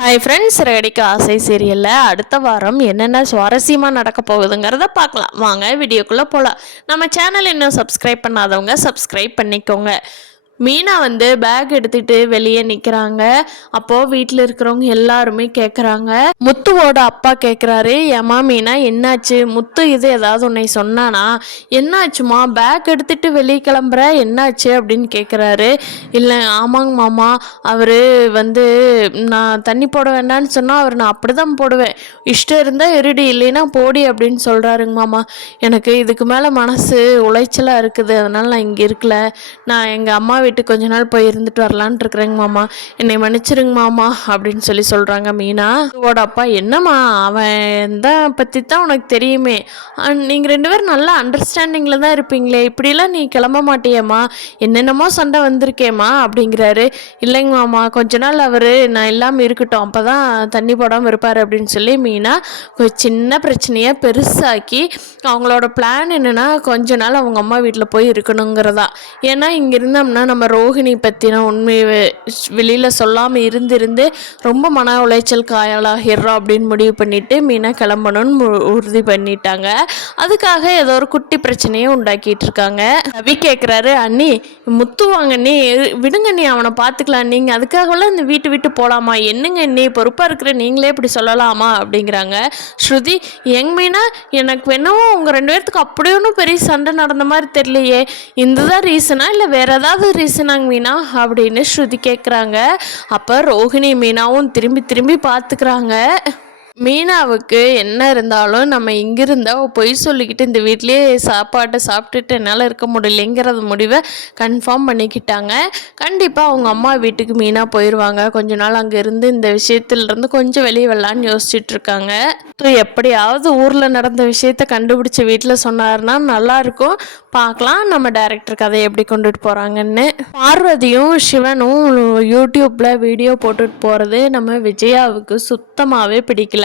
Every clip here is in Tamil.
ஹாய் ஃப்ரெண்ட்ஸ், ரெடிக்கு ஆசை சீரியலில் அடுத்த வாரம் என்னென்ன சுவாரஸ்யமாக நடக்க போகுதுங்கிறத பார்க்கலாம். வாங்க வீடியோக்குள்ளே போகலாம். நம்ம சேனல் இன்னும் சப்ஸ்கிரைப் பண்ணாதவங்க சப்ஸ்கிரைப் பண்ணிக்கோங்க. மீனா பேக் எடுத்துட்டு வெளியே நிற்கிறாங்க. அப்போது வீட்டில் இருக்கிறவங்க எல்லாருமே கேட்குறாங்க. முத்துவோட அப்பா கேட்குறாரு, ஏமா மீனா என்னாச்சு? முத்து இது ஏதாவது உன்னை சொன்னானா? என்னாச்சுமா பேக் எடுத்துட்டு வெளியே கிளம்புற, என்னாச்சு அப்படின்னு கேட்குறாரு. இல்லை ஆமாங்க மாமா, அவர் நான் தண்ணி போட வேண்டான்னு சொன்னால் நான் அப்படி தான் போடுவேன், இஷ்டம் இருந்தால் இருடி இல்லைன்னா போடி அப்படின்னு சொல்கிறாருங்க மாமா. எனக்கு இதுக்கு மேலே மனசு உளைச்சலாக இருக்குது, அதனால் நான் இங்கே இருக்கல. நான் எங்கள் அம்மா வீட்டுக்கு கொஞ்ச நாள் போய் இருந்துட்டு வரலான்ட்டு இருக்கிறேங்க மாமா, என்னை மன்னிச்சிருங்க மாமா அப்படின்னு சொல்கிறாங்க மீனா. ஓட அப்பா, என்னம்மா அவன் தான் பற்றி தான் உனக்கு தெரியுமே, நீங்கள் ரெண்டு பேரும் நல்லா அண்டர்ஸ்டாண்டிங்கில் தான் இருப்பீங்களே, இப்படிலாம் நீ கிளம்ப மாட்டியேம்மா, என்னென்னமோ சண்டை வந்திருக்கேம்மா அப்படிங்கிறாரு. இல்லைங்க மாமா, கொஞ்ச நாள் அவர் நான் இல்லாமல் இருக்கட்டும், அப்போ தான் தண்ணி போடாமல் இருப்பார் அப்படின்னு சொல்லி மீனா சின்ன பிரச்சனையை பெருசாக்கி அவங்களோட பிளான் என்னென்னா கொஞ்ச நாள் அவங்க அம்மா வீட்டில் போய் இருக்கணுங்கிறதா. ஏன்னா இங்கே இருந்தோம்னா நம்ம ரோஹிணி பற்றின உண்மையை வெளியில் சொல்லாமல் இருந்து ரொம்ப மன உளைச்சல் காயலாகிறோம் அப்படின்னு முடிவு பண்ணிவிட்டு மீனா கிளம்பணும்னு உறுதி பண்ணிட்டாங்க. அதுக்காக ஏதோ ஒரு குட்டி பிரச்சனையை உண்டாக்கிட்டு இருக்காங்க. ரவி கேட்குறாரு, அண்ணி முத்து வாங்க நீ விடுங்க, நீ அவனை பார்த்துக்கலாம், நீங்கள் அதுக்காகலாம் இந்த வீட்டு விட்டு போகலாமா? என்னங்க நீ பொறுப்பாக இருக்கிற நீங்களே இப்படி சொல்லலாமா அப்படிங்கிறாங்க. ஸ்ருதி, எங் மீனா எனக்கு என்னவோ உங்கள் ரெண்டு பேர்த்துக்கு அப்படி ஒன்றும் பெரிய சண்டை நடந்த மாதிரி தெரியலையே, இதுதான் ரீசனா இல்லை வேற ஏதாவது ரீசனாங்க மீனா அப்படின்னு ஸ்ருதி கேட்குறாங்க. அப்போ ரோஹிணி மீனாவும் திரும்பி பார்த்துக்கிறாங்க. மீனாவுக்கு என்ன இருந்தாலும் நம்ம இங்கிருந்தா பொய் சொல்லிக்கிட்டு இந்த வீட்லேயே சாப்பாட்டை சாப்பிட்டுட்டு என்னால் இருக்க முடியலைங்கிறத முடிவை கன்ஃபார்ம் பண்ணிக்கிட்டாங்க. கண்டிப்பாக அவங்க அம்மா வீட்டுக்கு மீனா போயிடுவாங்க. கொஞ்ச நாள் அங்கே இருந்து இந்த விஷயத்துலேருந்து கொஞ்சம் வெளியே வரலான்னு யோசிச்சுட்ருக்காங்க. எப்படியாவது ஊரில் நடந்த விஷயத்த கண்டுபிடிச்ச வீட்டில் சொன்னார்னா நல்லாயிருக்கும். பார்க்கலாம் நம்ம டைரக்டர் கதையை எப்படி கொண்டுட்டு போகிறாங்கன்னு. பார்வதியும் சிவனும் யூடியூப்பில் வீடியோ போட்டுட்டு போகிறது நம்ம விஜயாவுக்கு சுத்தமாகவே பிடிக்கல.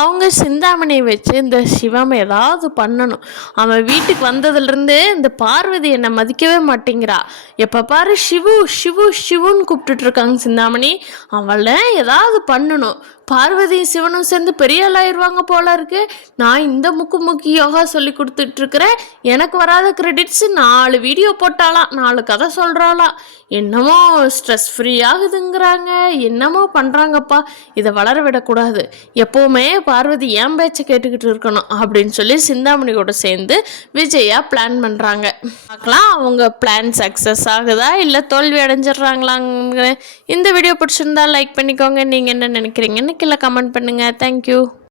அவங்க சிந்தாமணியை வச்சு இந்த சிவம் ஏதாவது பண்ணணும். அவன் வீட்டுக்கு வந்ததுலேருந்து இந்த பார்வதி என்னை மதிக்கவே மாட்டேங்கிறா. எப்போ பாரு சிவு சிவு சிவுன்னு கூப்பிட்டுட்டு இருக்காங்க சிந்தாமணி. அவளை ஏதாவது பண்ணணும். பார்வதி சிவனும் சேர்ந்து பெரிய ஆளாயிருவாங்க போல இருக்கு. நான் இந்த முக்கி யோகா சொல்லி கொடுத்துட்ருக்கிறேன், எனக்கு வராத கிரெடிட்ஸ் 4 வீடியோ போட்டாலாம், 4 கதை சொல்கிறாளாம், என்னமோ ஸ்ட்ரெஸ் ஃப்ரீ ஆகுதுங்கிறாங்க, என்னமோ பண்ணுறாங்கப்பா. இதை வளர விடக்கூடாது, எப்போவுமே பார்வதி ஏன் பேச்சை கேட்டுக்கிட்டு இருக்கணும் அப்படின்னு சொல்லி சிந்தாமணி கூட சேர்ந்து விஜயா பிளான் பண்ணுறாங்க. பார்க்கலாம் அவங்க பிளான் சக்ஸஸ் ஆகுதா இல்லை தோல்வி அடைஞ்சிடுறாங்களாங்க. இந்த வீடியோ பிடிச்சிருந்தா லைக் பண்ணிக்கோங்க. நீங்கள் என்ன நினைக்கிறீங்கன்னு கீழே கமெண்ட் பண்ணுங்கள். தேங்க்யூ.